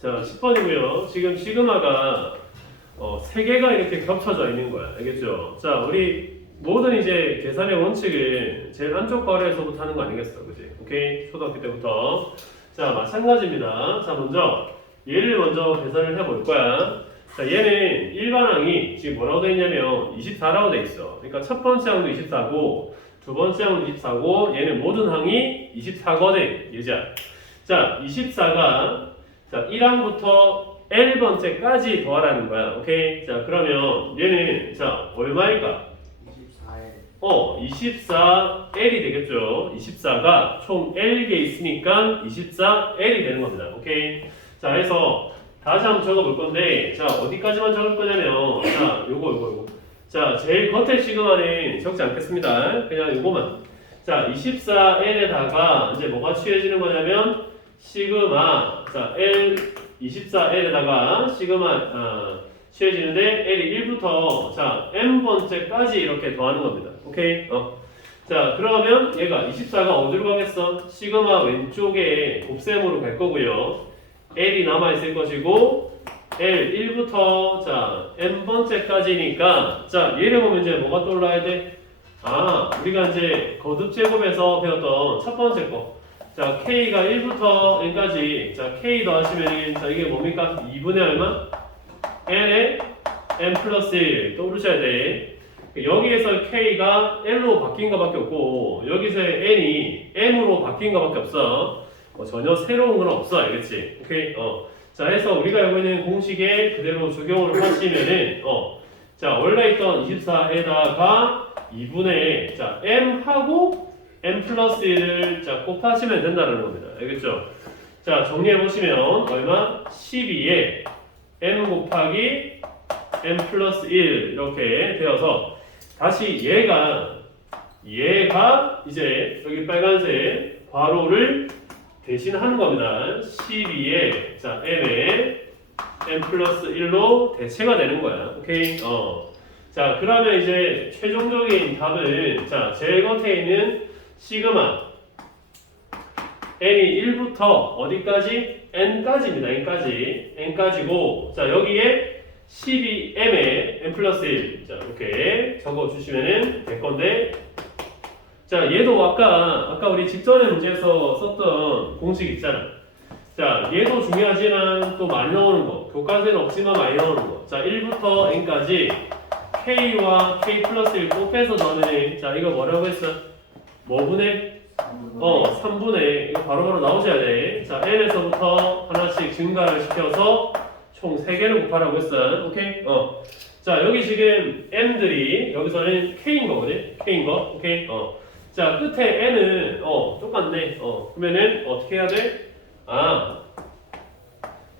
자, 10번이고요. 지금 시그마가 어, 세 개가 이렇게 겹쳐져 있는 거야. 알겠죠? 자, 우리 모든 이제 계산의 원칙을 제일 안쪽 괄호에서부터 하는 거 아니겠어? 그지? 오케이? 초등학교 때부터. 자, 마찬가지입니다. 자, 먼저 얘를 먼저 계산을 해 볼 거야. 자, 얘는 일반항이 지금 뭐라고 돼 있냐면 24라고 돼 있어. 그러니까 첫 번째 항도 24고 두 번째 항도 24고 얘는 모든 항이 24거든. 얘자. 자, 24가 자, 1항부터 L번째까지 더하라는 거야. 오케이? 자, 그러면 얘는 자, 얼마일까? 24에 어, 24L이 되겠죠. 24가 총 L개 있으니까 24L이 되는 겁니다. 오케이? 자, 해서 다시 한번 적어 볼 건데, 자, 어디까지만 적을 거냐면, 자, 요거, 요거, 요거. 자, 제일 겉에 시그마는 적지 않겠습니다. 그냥 요거만. 자, 24L에다가 이제 뭐가 취해지는 거냐면, 시그마, 자, L, 24L에다가 시그마, 아, 취해지는데, L이 1부터, 자, M번째까지 이렇게 더하는 겁니다. 오케이? 어. 자, 그러면 얘가 24가 어디로 가겠어? 시그마 왼쪽에 곱셈으로 갈 거고요. L이 남아있을 것이고, L 1부터, 자, M번째까지니까, 자, 얘를 보면 이제 뭐가 떠올라야 돼? 아, 우리가 이제 거듭 제곱에서 배웠던 첫 번째 거. 자, K가 1부터 N까지. 자, K 더하시면, 자, 이게 뭡니까? 2분의 얼마? N에 N 플러스 1. 떠오르셔야 돼. 여기에서 K가 L로 바뀐 것밖에 없고, 여기서의 N이 M으로 바뀐 것밖에 없어. 뭐 전혀 새로운 건 없어. 알겠지? 오케이? 어. 자, 해서 우리가 알고 있는 공식에 그대로 적용을 하시면은, 어. 자, 원래 있던 24에다가 2분의, 자, M하고 M 플러스 1을 자, 곱하시면 된다는 겁니다. 알겠죠? 자, 정리해보시면, 얼마? 12에 M 곱하기 M 플러스 1 이렇게 되어서 다시 얘가 얘가 이제 여기 빨간색 괄호를 대신하는 겁니다. 12에 자 M에 M 플러스 1로 대체가 되는 거야. 오케이? 어. 자 그러면 이제 최종적인 답은 자 제일 겉에 있는 시그마 n이 1부터 어디까지? n까지입니다. n까지 n까지고 자 여기에 12m에 n 플러스 1. 자, 이렇게 적어주시면 될 건데. 자, 얘도 아까, 아까 우리 직전에 문제에서 썼던 공식 있잖아. 자, 얘도 중요하지만 또 많이 나오는 거. 교과서에는 없지만 많이 나오는 거. 자, 1부터 n까지 k와 k 플러스 1 곱해서 넣으면, 자, 이거 뭐라고 했어? 뭐분의? 어, 3분의, 이거 바로바로 나오셔야 돼. 자, n에서부터 하나씩 증가를 시켜서 총 3개를 곱하라고 했어. 오케이? 어. 자, 여기 지금 m들이 여기서는 k인 거거든. k인 거. 오케이? 어. 자, 끝에 n은 어, 똑같네. 어. 그러면은 어떻게 해야 돼? 아.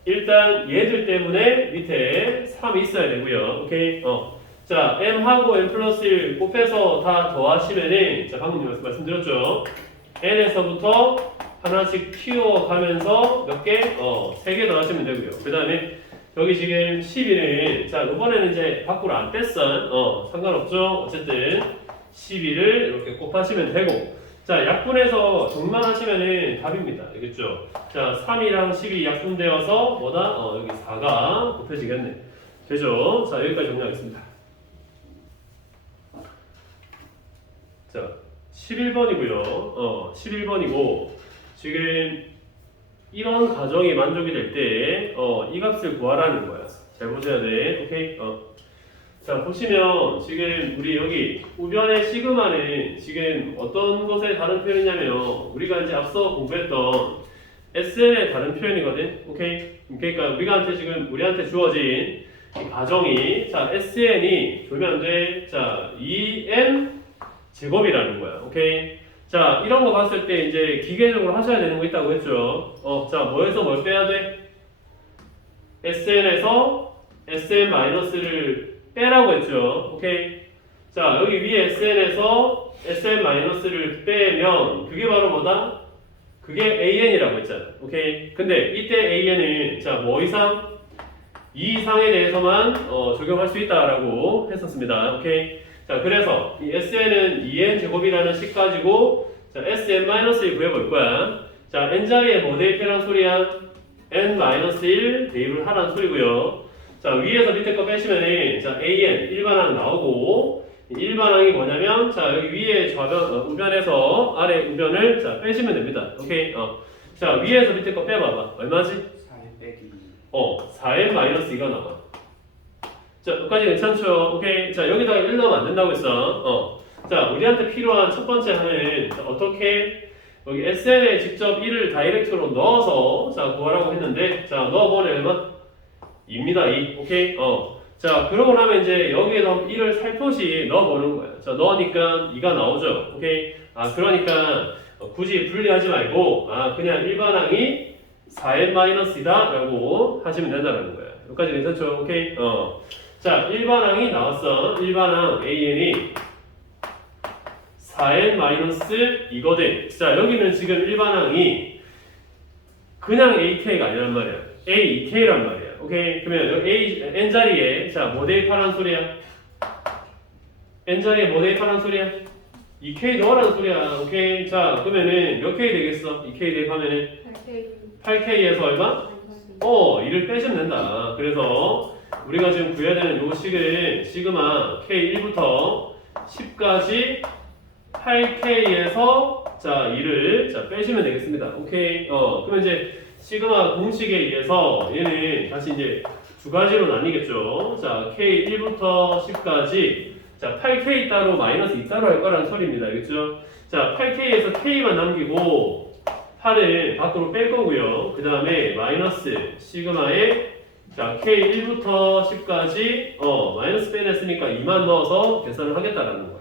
일단 얘들 때문에 밑에 3이 있어야 되고요. 오케이? 어. 자, m하고 n 플러스 1 곱해서 다 더하시면은 자, 방금 말씀- 말씀드렸죠. n에서부터 하나씩 키워가면서 몇 개? 어, 3개 더하시면 되고요. 그 다음에 여기 지금 12는 자 이번에는 이제 밖으로 안 뺐어 어 상관없죠? 어쨌든 12를 이렇게 곱하시면 되고. 자 약분해서 정만하시면은 답입니다. 알겠죠? 자 3이랑 12 약분되어서 뭐다? 어 여기 4가 곱해지겠네. 되죠? 자 여기까지 정리하겠습니다 자 11번이고요 어 11번이고 지금 이런 가정이 만족이 될 때, 어, 이 값을 구하라는 거야. 잘 보셔야 돼. 오케이? 어. 자, 보시면, 지금 우리 여기 우변의 시그마는 지금 어떤 것의 다른 표현이냐면, 우리가 이제 앞서 공부했던 SN의 다른 표현이거든. 오케이? 그러니까 우리가한테 지금, 우리한테 주어진 이 가정이, 자, SN이 안 돼. 자, 2N 제곱이라는 거야. 오케이? 자, 이런 거 봤을 때 이제 기계적으로 하셔야 되는 거 있다고 했죠. 어, 자, 뭐에서 뭘 빼야 돼? SN에서 SN-를 빼라고 했죠. 오케이. 자, 여기 위에 SN에서 SN-를 빼면 그게 바로 뭐다? 그게 AN이라고 했잖아. 오케이. 근데 이때 AN은 자, 뭐 이상? 이 이상에 대해서만 어, 적용할 수 있다라고 했었습니다. 오케이. 자, 그래서 이 SN은 2n 제곱이라는 식 가지고 자, SN-을 구해볼 거야. 자, n자리에 뭐 대입해란 소리야? n-1 대입을 하라는 소리고요. 자 위에서 밑에 거 빼시면은 자 an 일반항 나오고 일반항이 뭐냐면 자 여기 위에 좌변 어, 우변에서 아래 우변을 자 빼시면 됩니다. 오케이. 어. 자 위에서 밑에 거 빼봐 봐. 얼마지? 4 빼기 어 4n 마이너스 2가 나와. 자 여기까지 괜찮죠? 오케이. 자 여기다가 1 넣으면 안 된다고 했어. 어. 자 우리한테 필요한 첫 번째 자, 어떻게 여기 SN에 직접 1을 다이렉트로 넣어서 자 구하라고 했는데 자 넣어보면 얼마? 2입니다 2 오케이 어. 자 그러고 나면 이제 여기에서 1을 살포시 넣어보는 거야 자 넣으니까 2가 나오죠 오케이 아 그러니까 어, 굳이 분리하지 말고 아 그냥 일반항이 4n-이다 라고 하시면 된다는 거야 여기까지 괜찮죠 오케이 어 자 일반항이 나왔어. 일반항 AN이 4n-2거든 자 여기는 지금 일반항이 그냥 AK가 아니란 말이야. AEK란 말이야. 오케이? 그러면 여기 A, N 자리에 자 뭐 대입하라는 소리야? N 자리에 뭐 대입하라는 소리야? 2K 넣으라는 소리야. 오케이? 자 그러면은 몇 K 되겠어? 2K 대입하면은? 8K에서 얼마? 어, 이를 빼시면 된다. 그래서 우리가 지금 구해야 되는 요 식은 시그마 K1부터 10까지 8K에서 자, 2를 자, 빼시면 되겠습니다. 오케이. 어, 그러면 이제 시그마 공식에 의해서 얘는 다시 이제 두 가지로 나뉘겠죠. 자, K1부터 10까지 자, 8K 따로 마이너스 2 따로 할 거라는 소리입니다. 알겠죠? 자, 8K에서 K만 남기고 8을 밖으로 뺄 거고요. 그 다음에 마이너스 시그마에 자 K1부터 10까지 어 마이너스 빼냈으니까 2만 넣어서 계산을 하겠다라는 거예요.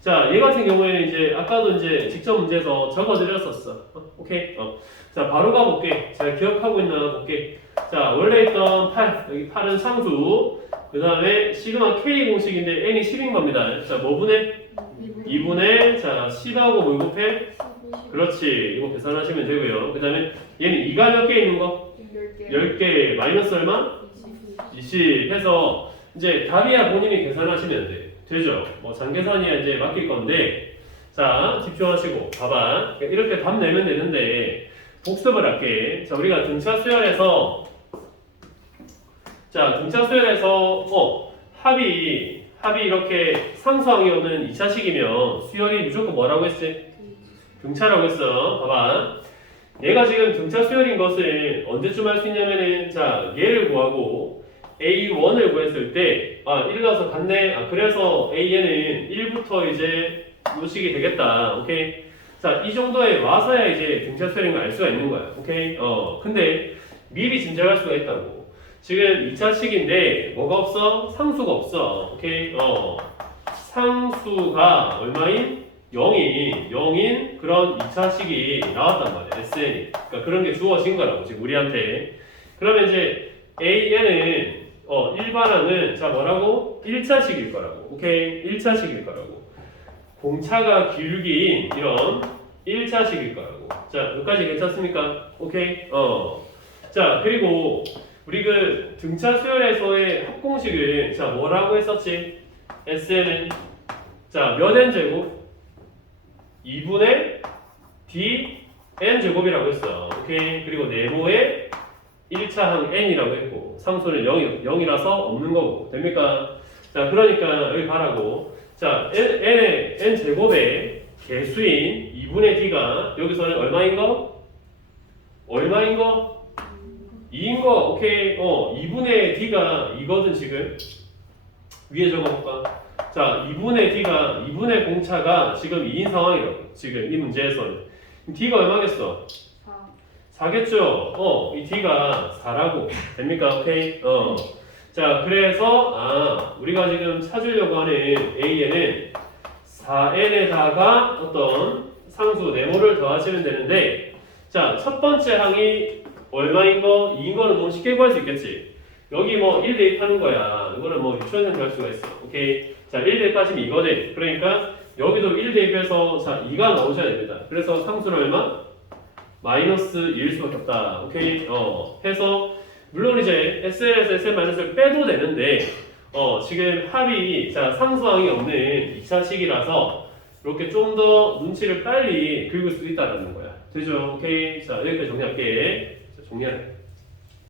자, 얘 같은 경우에는 이제 아까도 이제 직접 문제에서 적어드렸었어. 어, 오케이. 어. 자, 바로 가볼게. 잘 기억하고 있나 볼게. 자, 원래 있던 8 여기 8은 상수. 그 다음에 시그마 K 공식인데 n이 10인 겁니다. 자, 뭐 분의 2분의 자 10하고 뭐 곱해? 그렇지. 이거 계산하시면 되고요. 그 다음에 얘는 2가 몇 개 있는 거? 10개 마이너스 얼마? 20 해서 이제 답이야 본인이 계산하시면 돼. 되죠? 뭐 장계산이야 이제 맡길 건데 자 집중하시고 봐봐 이렇게 답 내면 되는데 복습을 할게. 자 우리가 등차 수열에서 자 등차 수열에서 어 합이 합이 이렇게 상수항이 오는 2차식이면 수열이 무조건 뭐라고 했지? 등차라고 했어. 봐봐. 얘가 지금 등차 수열인 것을 언제쯤 할 수 있냐면은 자 얘를 구하고 A1을 구했을 때 아, 1 가서 갔네. 아, 그래서 AN은 1부터 이제 요식이 되겠다. 오케이. 자, 이 정도에 와서야 이제 등차 수열인 걸 알 수가 있는 거야. 오케이. 어, 근데 미리 짐작할 수가 있다고. 지금 2차식인데 뭐가 없어? 상수가 없어. 오케이. 어. 상수가 얼마인? 0인, 0인 그런 2차식이 나왔단 말이야. SN이. 그러니까 그런 게 주어진 거라고, 지금 우리한테. 그러면 이제 AN은, 어, 일반항은, 자, 뭐라고? 1차식일 거라고. 오케이? 1차식일 거라고. 공차가 길긴 이런 1차식일 거라고. 자, 여기까지 괜찮습니까? 오케이? 어. 자, 그리고 우리 그 등차 수열에서의 합공식은, 자, 뭐라고 했었지? SN은, 자, 몇 n 제곱? 2분의 d n 제곱이라고 했어. 오케이. 그리고 네모의 1차 항 n이라고 했고 상수는 0이, 0이라서 없는 거고 됩니까? 자 그러니까 여기 가라고 자 n, n의 n 제곱의 개수인 2분의 d가 여기서는 얼마인 거? 얼마인 거? 2인 거 오케이 어 2분의 d가 이거든 지금 위에 적어볼까? 자, 2분의 d가 2분의 공차가 지금 2인 상황이라고. 지금 이 문제에서는. d가 얼마겠어? 4 겠죠? 어, 이 d가 4라고. 됩니까? 오케이? 어. 자, 그래서, 아, 우리가 지금 찾으려고 하는 a에는 4n에다가 어떤 상수 네모를 더하시면 되는데, 자, 첫 번째 항이 얼마인 거? 2인 거는 뭐 쉽게 구할 수 있겠지? 여기 뭐1 대입하는 거야. 이거는 뭐 유치원생 할 수가 있어. 오케이? 자, 1 대입하시면 이거네. 그러니까 여기도 1 대입해서 자, 2가 나오셔야 됩니다. 그래서 상수는 얼마? 마이너스 2일 수밖에 없다. 오케이? 어, 해서 물론 이제 SL에서 SL-을 빼도 되는데 어, 지금 합이 자, 상수항이 없는 2차식이라서 이렇게 좀 더 눈치를 빨리 긁을 수 있다는 거야. 되죠? 오케이? 자, 여기까지 정리할게. 자, 정리하래.